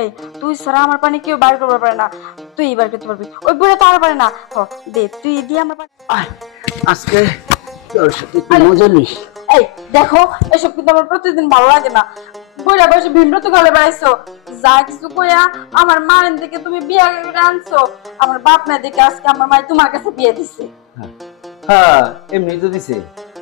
এই তুই ছাড়া আমার পানি কেউ বার করতে পারে না, তুই বার করতে পারবি, ওই বুড়া তো আর পারে না। দে তুই দিয়ে আমার পানি। আজকে তোর সাথে কি মজা নিস। এই দেখো, এসব কিন্তু আমার প্রতিদিন ভালো লাগে না। বুড়া বয়সে বিমৃত গলে বেড়াইছো, যা কিছু কইয়া আমার মায়ের দিকে তুমি বিয়ে করে আনছো, আমার বাপ মা দেখে আজকে আমার মা তোমার কাছে বিয়ে দিছে। হ্যাঁ এমনি তো দিছে,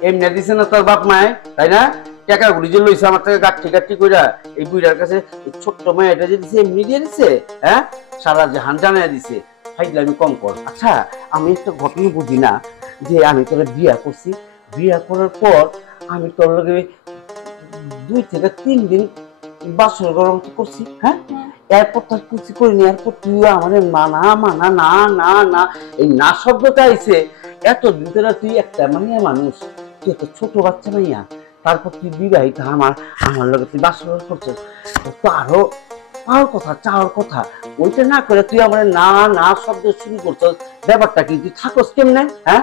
এমনি দিছে না তোর বাপ মায়, তাই না? টাকা গুলি যে লইছে আমার থেকে গাঠি গাঠি কইরা এই বুইড়ার কাছে এই ছোট্ট মেয়েটা যে দিছে এমনি দিয়ে দিছে, হ্যাঁ সারা জাহান জানাইয়া দিছে। ফাইজলামি কম কর। আচ্ছা আমি একটা ঘটনা বুঝি না, যে আমি তোর বিয়া করছি, বিয়া করার পর আমি তোর লগে 2 থেকে 3 দিন বাসর গরম করছি, হ্যাঁ এরপর তার কিছু করিনি। এরপর তুই আমাদের মানা মানা না না না এই না শব্দটা আইছে। এতদিন ধরে তুই একটা মাইয়া মানুষ, তুই একটা ছোট বাচ্চা মাইয়া, তারপর তুই বিবাহিত, আমার লগে তুই বাসর করছিস, তো আরো পাওয়ার কথা চাওয়ার কথা, ওইটা না করে তুই আমার না না শব্দ শুরু করছিস। ব্যাপারটা কি, তুই থাকস কেমনে? হ্যাঁ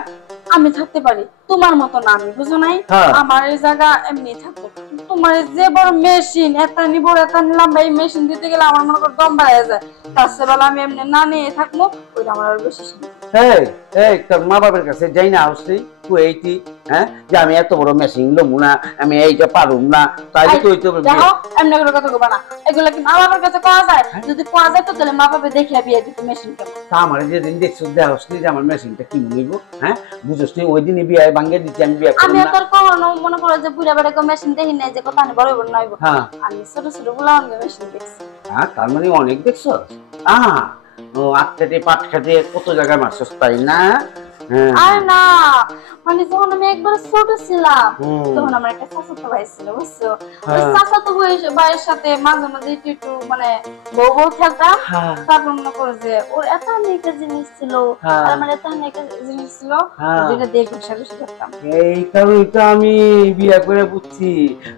আমি থাকতে পারি, তোমার মতো না আমি, বুঝো নাই? আমার এই জায়গা এমনি থাকবো। তোমার যে বড় মেশিন, এত নিব এত নিলাম, এই মেশিন দিতে গেলে আমার মনে করো দম বেড়ে যায়। তার চেয়ে আমি এমনি না নিয়ে থাকবো, ওইটা আমার আরো বেশি। এই তোর মা বাবার কাছে যাই না আসলি তুই এইটি, হ্যাঁ যে আমি এত বড় মেশিন লমু না, আমি এইটা পারুম না, তাই তুই তো দেখো এমনি করে কথা কইবা না। এগুলা কি মা বাবার কাছে কোয়া যায়? যদি কোয়া যায় তো তাহলে মা বাবা দেখিয়া বিয়ে দিত মেশিন কেমন। তা আমার যেদিন দেখছো দেখছলি যে আমার মেশিনটা কি নিব, হ্যাঁ বুঝছস নি? ওই দিনই বিয়ে ভাঙিয়ে দিচ্ছি আমি, বিয়ে করব না। আমি তোর কখনো মনে করো যে বুড়া বেড়া মেশিন দেখি নাই, যে কথা আমি বড় বড় নইব। হ্যাঁ আমি ছোট ছোট গুলা মেশিন দেখছি। হ্যাঁ তার মানে অনেক দেখছস। ও আটকাটে পাটকাটে কত জায়গায় মারছস, তাই না? আর না, মানে যখন আমি একবার ছোট ছিলাম তখন আমার একটা চাচাতো ভাই ছিল, বুঝছো? ওই চাচাতো ভাইয়ের সাথে মাঝে মাঝে একটু মানে বউ বউ খেলতাম। তারপর মনে করো যে ওর এত একটা জিনিস ছিল আর আমার এত একটা জিনিস ছিল, যেটা দিয়ে ঘষাঘষি করতাম। এই কারণটা আমি বিয়ে করে বুঝছি।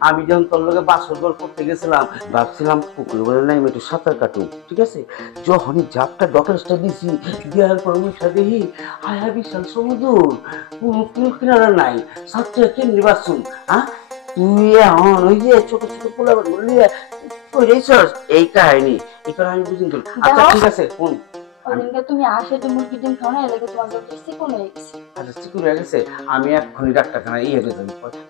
আমি যখন তোর লগে বাসর ঘর করতে গেছিলাম, ভাবছিলাম পুকুর বলে নাই একটু সাঁতার কাটুক, ঠিক আছে? যখনই ঝাপটা ডকেসটা দিছি, দেওয়ার পর মুখটা দেখি হায়া বিশাল সমুদ্র, কোনো কিনারা নাই, সাতটা কেমনি বাসুন। তুই এখন ওই যে ছোট ছোট পোলা বললি এই কাহিনী, এই কারণে আমি বুঝিনি। আচ্ছা ঠিক আছে কোন ওইদিনকে তুমি আসে মুরগি ডিম খাও না, এলাকা তোমার চিকন হয়ে গেছে। আচ্ছা চিকুন হয়ে গেছে, আমি এক্ষুনি ডাক্তারখানা যাবো,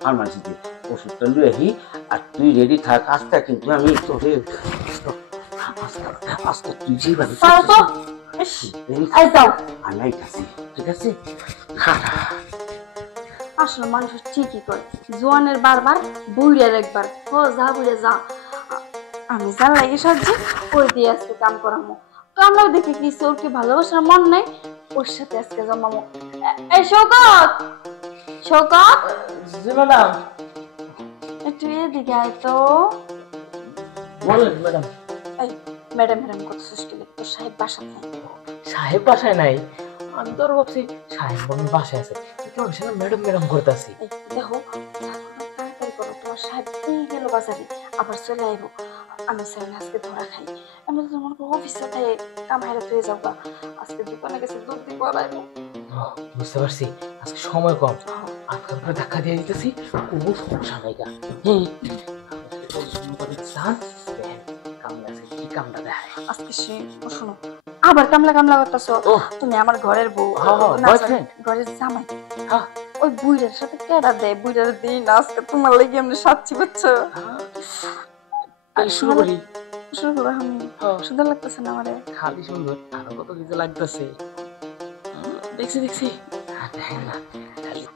ফার্মাসিতে ওষুধটা লুয়ে আহি, আর তুই রেডি থাক। আস্তে কিন্তু আমি তোরে আস্তে তুই যেভাবে আমি আইতাছি, ঠিক আছে? আসলে মানুষ ঠিকই করে, জোয়ানের বারবার বুড়িয়ার একবার, ও যা বুড়ে যা। আমি যা লাগে সাহায্য ওই দিয়ে আজকে কাম করামো। তো আমরা দেখে কি ওর কি ভালোবাসার মন নাই, ওর সাথে আজকে জমামো। এই শৌকত, শৌকত জি ম্যাডাম। একটু এদিকে আয় তো। বলেন ম্যাডাম। এই ম্যাডাম ম্যাডাম কত সৃষ্টি তো সাহেব বাসায় নাই। সাহেব বাসায় নাই? আমি তো ভাবছি সাহেব বোনের বাসায় আছে, কেমন সেটা ম্যাডাম ম্যাডাম করতেছি। দেখো তাড়াতাড়ি করো, তোমার সাহেব গেল বাজারে, আবার চলে আইবো। আমি চাই না আজকে ধরা খাই। আমি তো মনে করো অফিসে থেকে কামাইরা হয়ে যাবো, আজকে দোকানে গেছে দুধ দিয়ে করাইবো। বুঝতে পারছি আজকে সময় কম, আজকাল করে ধাক্কা দিয়ে দিতেছি, কোনো সমস্যা নাই। আজকে শোনো, আবার কামলা কামলা করতেছো। তুমি আমার ঘরের বউ, ঘরের জামাই, ওই বুইড়ার সাথে কেডা দেয়? বুইড়ার দিই না আজকে তোমার লেগে আমি সাচ্ছি, বুঝছো? শুরু করি, শুরু করো। আমি সুন্দর লাগতেছে না আমারে? খালি সুন্দর, আরো কত কিছু লাগতেছে। দেখছি দেখছি।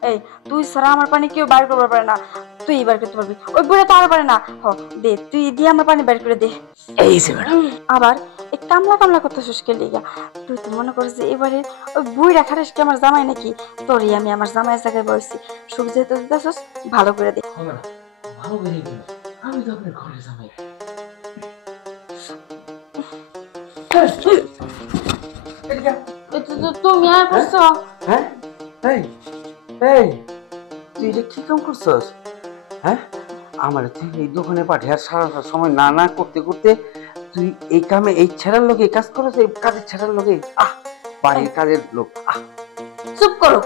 এই তুই ছাড়া আমার পানি কেউ বার করতে পারে না, তুই বার করতে পারবি, ওই বুড়া তো আর পারে না। দে তুই দিয়ে আমার পানি বের করে দে। এই যে ম্যাডাম আবার এই কামলা কামলা করতে শুষ্কে লিগা, তুই তো মনে করিস যে এবারে ওই বুড়া খারিস কি আমার জামাই নাকি? তোরই আমি আমার জামাইয়ের জায়গায় বসছি, সুখ যেহেতু দিতেছিস ভালো করে দে। ভালো করে দিন, আমি তো আপনার ঘরে জামাই। তুমি আর করছো? হ্যাঁ এই এই তুই এটা কি কাম করছস? হ্যাঁ আমার থেকে এই দোকানে পাঠিয়ে সারাটা সময় না না করতে করতে তুই এই কামে এই ছেড়ার লোকে কাজ করছ, এই কাজের ছেড়ার লোকে বাড়ির কাজের লোক। চুপ করো।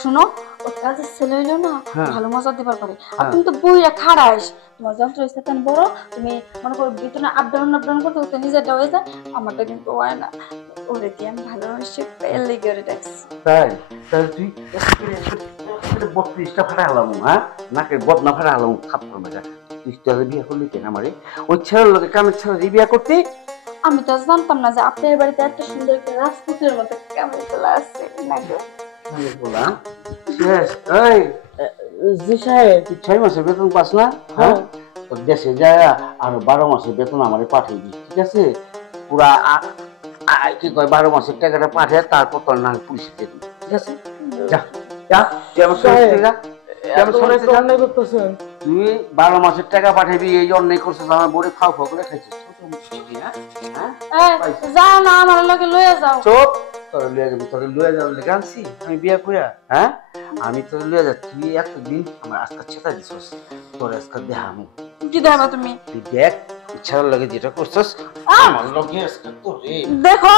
শুনো, ওর কাছে ছেলে হইলো না হ্যাঁ। ভালো মজা দিবার পারে। আর হ্যাঁ। তুমি তো বইরা খাড়াইস, তোমার যন্ত্র হয়েছে তেন বড়, তুমি মনে করো ভিতরে আপ ডাউন করতে করতে নিজেরটা হয়ে যায়, আমারটা কিন্তু হয় না। ওরে কি আমি ভালোবাসি এর লেগে ওরে ডাকছি। তাই তাহলে তুই 32টা ফাটা হলাম, হ্যাঁ নাকে বদনা ফাটা হলাম থাপ্পড় মেজা। তুই তাহলে বিয়ে করলি কেন আমারে? ওই ছেলের লোকে কামের ছেলে দিয়ে বিয়ে করতে? আমি তো জানতাম না যে আপনার বাড়িতে এত সুন্দর একটা রাজপুতের মতো কামড়ে চলে আসছে নাকি। আমি বললাম শেষ। এই জি সাহেব। তুই 6 মাসের বেতন পাস না? হ্যাঁ, তোর দেশে যায় আর 12 মাসের বেতন আমারে পাঠিয়ে দিস, ঠিক আছে? পুরা কি কয় 12 মাসের টাকাটা পাঠিয়ে তারপর তোর নাম পুলিশে দিয়ে দিবি, ঠিক আছে? যা যা তুই আমার সঙ্গে যা। তুই আমার সঙ্গে যা। অন্যায় করতেছেন। তুই 12 মাসের টাকা পাঠাবি, এই জন্য করছিস আমার বড়ি খাও খাও করে খাইছিস। এই যাও না আমার লগে লয়ে যাও। চোপ, তোর লয়ে যাওয়ার লেগে আনছি আমি বিয়া কইরা, হ্যাঁ? আমি তোর লয়ে যাচ্ছি, তুই এতদিন আমার আজকে ছেতা দিছস, তোর আজকে দেখামু। কি দেবা তুমি? তুই দেখ ইচ্ছার লগে যেটা করছস আমার লগে আজকে তোর দেখো